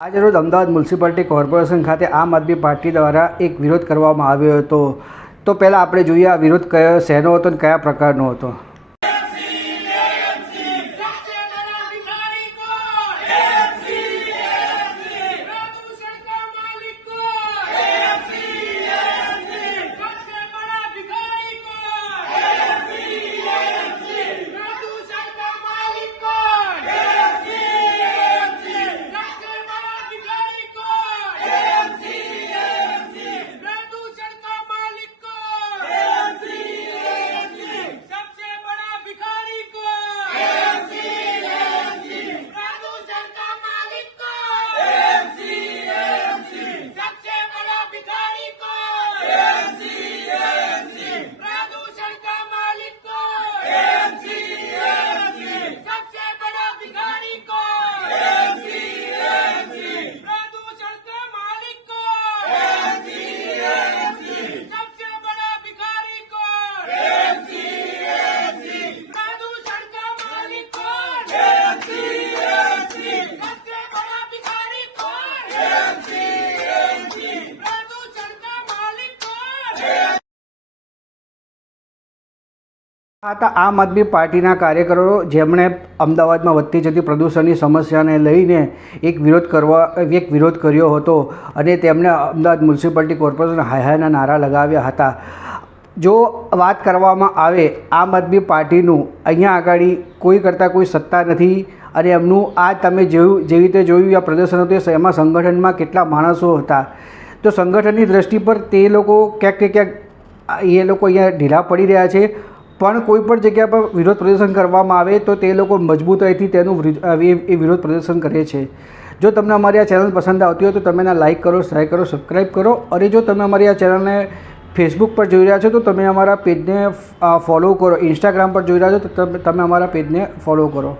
આજે રોજ Ahmedabad municipality corporation ખાતે આમ આદમી પાર્ટી દ્વારા એક વિરોધ કરવામાં આવ્યો હતો. તો પહેલાં આપણે જોઈએ આ વિરોધ કયો, શેનો હતો અને કયા પ્રકારનો હતો? હતા આમ આદમી પાર્ટીના કાર્યકરો જેમણે અમદાવાદમાં વધતી જતી પ્રદૂષણની સમસ્યાને લઈને એક વિરોધ કરવા, એક વિરોધ કર્યો હતો અને તેમણે અમદાવાદ મ્યુનિસિપાલિટી કોર્પોરેશન હાયાના નારા લગાવ્યા હતા. જો વાત કરવામાં આવે, આમ આદમી પાર્ટીનું અહીંયા આગળ કોઈ કરતાં કોઈ સત્તા નથી અને એમનું આ તમે જેવું, જેવી રીતે જોયું આ પ્રદર્શન હતું એમાં સંગઠનમાં કેટલા માણસો હતા. તો સંગઠનની દ્રષ્ટિ પર તે લોકો ક્યાંક ક્યાંક, એ લોકો અહીંયા ઢીલા પડી રહ્યા છે. પણ કોઈ પણ જગ્યા પર વિરોધ પ્રદર્શન કરવામાં આવે તો તે લોકો મજબૂતાઈથી તેનું એ વિરોધ પ્રદર્શન કરે છે. જો તમને અમારી આ ચેનલ પસંદ આવતી હોય તો તમે એના લાઇક કરો શેર કરો સબસ્ક્રાઈબ કરો. અને જો તમે અમારી આ ચેનલને ફેસબુક પર જોઈ રહ્યા છો તો તમે અમારા પેજને ફોલો કરો. ઇન્સ્ટાગ્રામ પર જોઈ રહ્યા છો તો તમે અમારા પેજને ફોલો કરો.